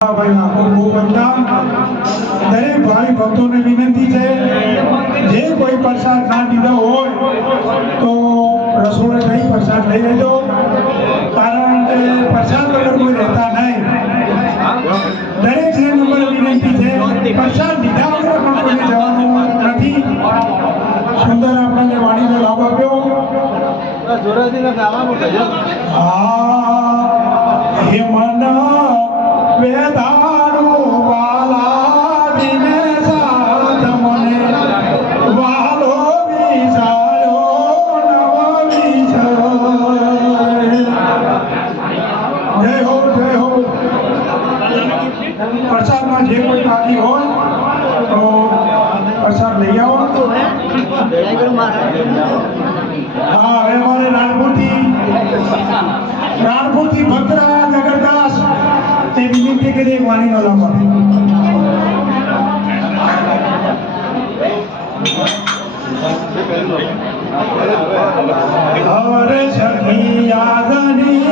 દરેક ભાઈ ભક્તોને વિનંતી છે જે કોઈ પ્રસાદ ના દીધો હોય તો રસોડે નહીં પ્રસાદ લઈ લેજો. કારણ કે પ્રસાદ વગર કોઈ રહેતા નહીં. દરેકને નંબર વિનંતી છે પ્રસાદ લીધા વગર પણ કોઈને જવાનું નથી. સુંદર આપણને વાણીનો લાભ આપ્યો. હા હે મન પ્રસાદમાં જે કોઈ બાકી હોય તો પ્રસાદ લઈ આવો. હા টিকেটে ওয়ানি হলো और सखी यादनी